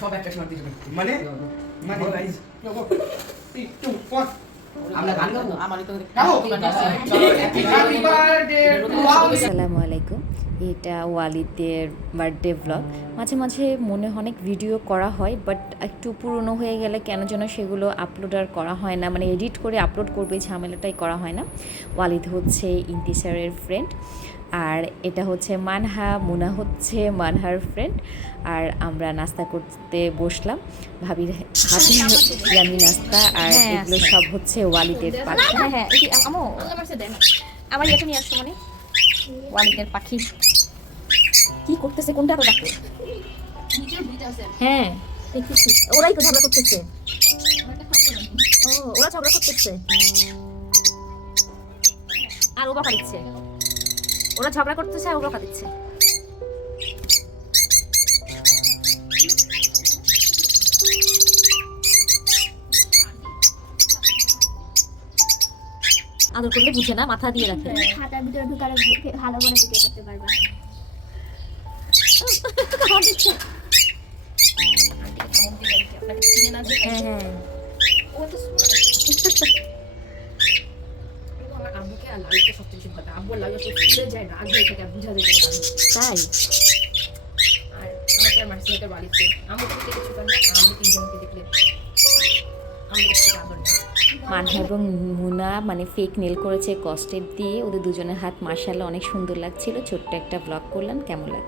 সব একটা সময় দিবেন মানে গাইস আমরা গান গাবো আমার তো আসসালামু আলাইকুম। এটা ওয়ালিদের বার্থডে ব্লগ। মাঝে মাঝে মনে অনেক ভিডিও করা হয়, বাট একটু পুরনো হয়ে গেলে কেন যেন সেগুলো আপলোড আর করা হয় না, মানে এডিট করে আপলোড করবে ঝামেলাটাই করা হয় না। ওয়ালিদ হচ্ছে ইন্তিসারের ফ্রেন্ড, আর এটা হচ্ছে মানহা, মুনা হচ্ছে মানহার ফ্রেন্ড। আর আমরা নাস্তা করতে বসলাম, ভাবির হাতে ইয়ামি নাস্তা, আর এগুলো সব হচ্ছে ওয়ালিদের পাখি। হ্যাঁ আমো আমার এটা নিয়ে আসছো মানে ওয়ালিদের পাখি কি করতেছে, কোনটা তো দেখো। হ্যাঁ দেখতেছি, ওরাই তো ঝগড়া করতেছে। ও ওরা ঝগড়া করতেছে আর ও বকা দিচ্ছে। ওরা ঝগড়া করতেছে আর ও বকা দিচ্ছে। আদর করলে বুঝে না, মাথা দিয়ে রাখে। খাতার ভিতরে ঢুকালে ভালো করে ভিডিও করতে পারবা। হ্যাঁ হ্যাঁ আমার আম্মুকে আর লালকে সবচেয়ে বেশি ভালো। আব্বুর লাগে তো ফুলে যায় না, আগে থেকে বুঝা যায় না। তাই আর আমার তো মাসিকে বাড়িতে আম্মুকে থেকে কিছু করে না, আমি তিনজনকে দেখলে আমাদের থেকে আদর নেই। মানহা এবং মুনা মানে ফেক নেল করেছে কস্টেপ দিয়ে। ওদের দুজনের হাত মার্শাল্লাহ অনেক সুন্দর লাগছিল। ছোট্ট একটা ব্লগ করলাম, কেমন লাগে?